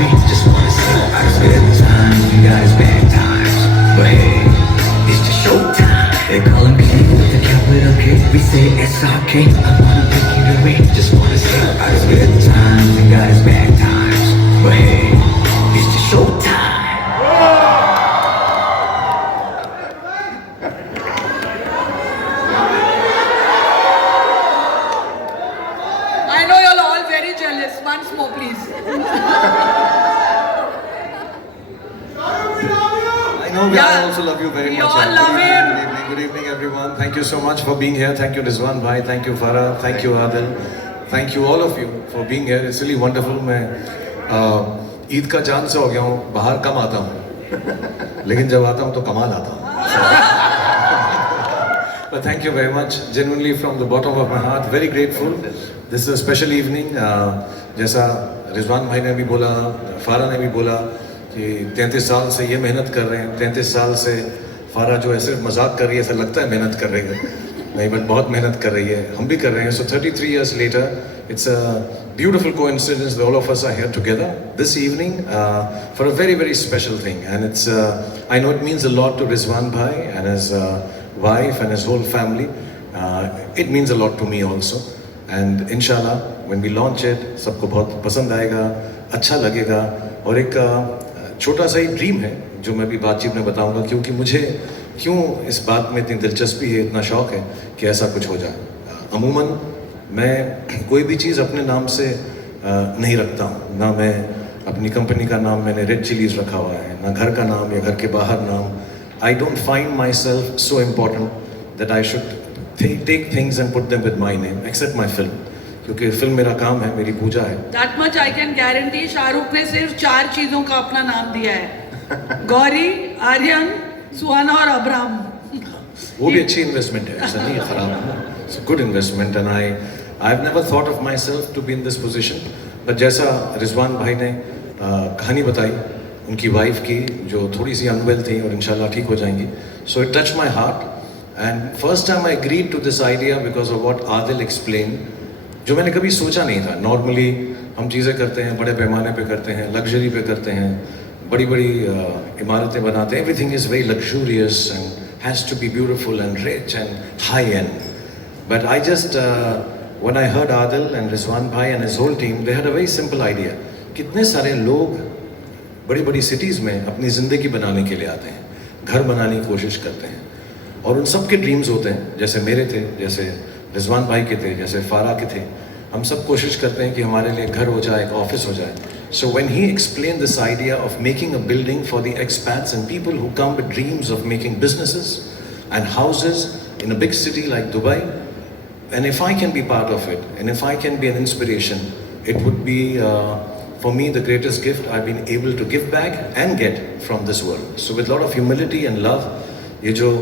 away. Just wanna say about his good times, we got his bad times. But hey, it's just showtime. They call him King with the capital K. We say S-R-K. I wanna take it away. Just wanna say about his good times, we got his bad times. But hey, it's just showtime. I know you're all very jealous. Once more, please. I know I Yeah. also love you very We much. all love him. Good evening, everyone. Thank you so much for being here. Thank you, Rizwan bhai. Thank you, Farah. Thank you, Adil. Thank you, all of you, for being here. It's really wonderful. मैं ईद का चांद से हो गया हूँ. बाहर कम आता हूँ, लेकिन जब आता हूँ तो कमाल आता हूँ. But thank you very much, genuinely from the bottom of my heart. Very grateful. This is a special evening. जैसा रिजवान भाई ने भी बोला, फारा ने भी बोला कि 33 साल से ये मेहनत कर रहे हैं. 33 साल से फारा जो ऐसे मजाक कर रही है, ऐसा लगता है मेहनत कर रही है, नहीं बट बहुत मेहनत कर रही है. हम भी कर रहे हैं. So 33 years later, it's a beautiful coincidence that all of us are here together this evening for a very, very special thing. And it's I know it means a lot to Rizwan bhai and his wife and his whole family. It means a lot to me also. And inshallah, when we launch it, सबको बहुत पसंद आएगा, अच्छा लगेगा. और एक छोटा सा ही ड्रीम है जो मैं भी बातचीत में बताऊंगा, क्योंकि मुझे क्यों इस बात में इतनी दिलचस्पी है, इतना शौक है कि ऐसा कुछ हो जाए. अमूमन मैं कोई भी चीज़ अपने नाम से नहीं रखता हूँ. ना मैं अपनी कंपनी का नाम मैंने रेड चिलीज रखा हुआ है, ना घर का नाम या घर के बाहर नाम. I don't find myself so important that I should take things and put them with my name, except my film. क्योंकि फिल्म मेरा काम है, मेरी पूजा है. That much I can guarantee. Shahrukh ने सिर्फ 4 चीजों का अपना नाम दिया है. गौरी, आर्यन, सुहाना और अब्राहम. वो भी अच्छी इन्वेस्टमेंट है, ऐसा नहीं है खराब है. It's a good investment and I've never thought of myself to be in this position. But जैसा रिजवान भाई ने कहानी बताई उनकी वाइफ की, जो थोड़ी सी अनवेल थी और इंशाल्लाह ठीक हो जाएंगी. So it touched my heart and first time I agreed to this idea because of what Adil explained, जो मैंने कभी सोचा नहीं था. नॉर्मली हम चीज़ें करते हैं, बड़े पैमाने पे करते हैं, लग्जरी पे करते हैं, बड़ी बड़ी इमारतें बनाते हैं. Everything is very luxurious and has to be beautiful and rich and high end. But I just when I heard Adil and Rizwan भाई and his whole team, they had a very simple idea. कितने सारे लोग बड़ी बड़ी cities में अपनी ज़िंदगी बनाने के लिए आते हैं, घर बनाने की कोशिश करते हैं, और उन सब के ड्रीम्स होते हैं. जैसे मेरे थे, जैसे रिजवान भाई के थे, जैसे फारा के थे. हम सब कोशिश करते हैं कि हमारे लिए घर हो जाए, एक ऑफिस हो जाए. So when he explained this idea of making a building for the expats and people who come with dreams of making businesses and houses in a big city like Dubai, and if I can be part of it, and if I can be an inspiration, it would be for me the greatest gift I've been able to give back and get from this world. So with a lot of humility and love, ये जो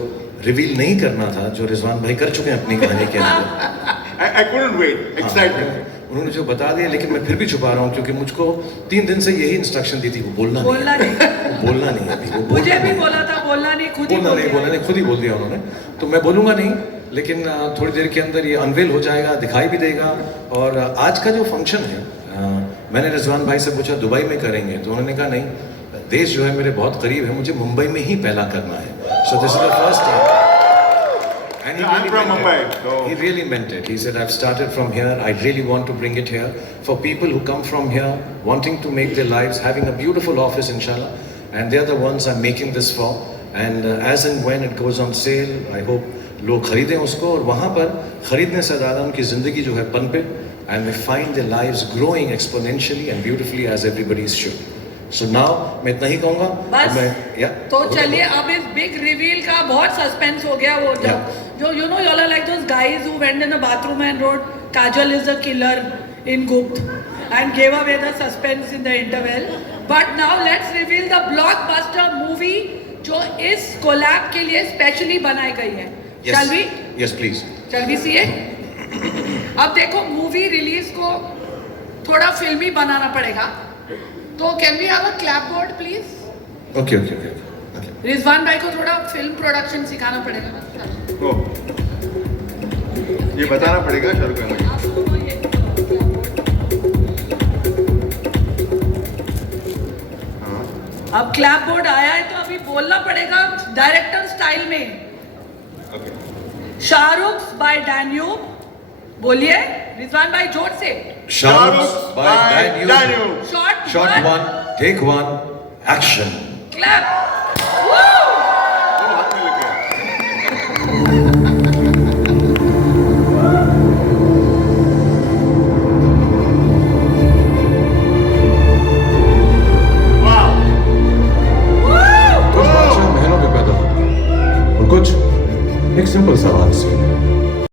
reveal नहीं करना था, जो रिजवान भाई कर चुके हैं अपनी कहानी के अंदर. I couldn't wait. Excitement. उन्होंने जो बता दिया, लेकिन मैं फिर भी छुपा रहा हूँ क्योंकि मुझको 3 दिन से यही इंस्ट्रक्शन दी थी, वो बोलना नहीं. वो बोलना नहीं अभी. वो मुझे भी बोला था बोलना नहीं, खुद ही बोल दिया. खुद ही बोल दिया उन्होंने. तो मैं बोलूँगा नहीं, लेकिन थोड़ी देर के अंदर ये अनवेल हो जाएगा, दिखाई भी देगा. और आज का जो फंक्शन है, मैंने रिजवान भाई से पूछा दुबई में करेंगे, तो उन्होंने कहा नहीं, देश जो है मेरे बहुत करीब है, मुझे मुंबई में ही पहला करना है. So this is the first time. And I'm from Mumbai, so he really meant it. He said, I've started from here. I really want to bring it here for people who come from here, wanting to make their lives, having a beautiful office, inshallah. And they're the ones I'm making this for. And as and when it goes on sale, I hope लोग खरीदें उसको, और वहाँ पर खरीदने से ज़्यादा उनकी ज़िंदगी जो है पनपे, and they find their lives growing exponentially and beautifully as everybody's should. So now मैं इतना ही कहूँगा. बस. Yeah. तो चलिए, अब इस बिग रिवील का बहुत सस्पेंस हो गया. वो जो you know, you all are like those guys who went in the bathroom and wrote Kajal is the killer in Gupt and gave away the suspense in the interval. But now let's reveal the blockbuster movie जो इस collab के लिए specially बनाई गई है. Yes. Shall we? Yes, please. Shall we see it? अब देखो, movie release को थोड़ा फिल्मी बनाना पड़ेगा, तो can we have a clap board please? Okay. Rizwan भाई को थोड़ा फिल्म प्रोडक्शन सिखाना पड़ेगा ना. oh. ये बताना पड़ेगा शाहरुख भाई मुझे. अब क्लैप बोर्ड आया है तो अभी बोलना पड़ेगा डायरेक्टर स्टाइल में. Okay. Shahrukh by Danube. बोलिए रिजवान भाई जोर से. Shahrukh by Daniel. Daniel. Shot Shot one, take one, action. Clap. Oh, हाथ में लेके. Wow. कुछ बादशाह महलों में पैदा होते हैं और कुछ एक सिंपल सा आवाज से.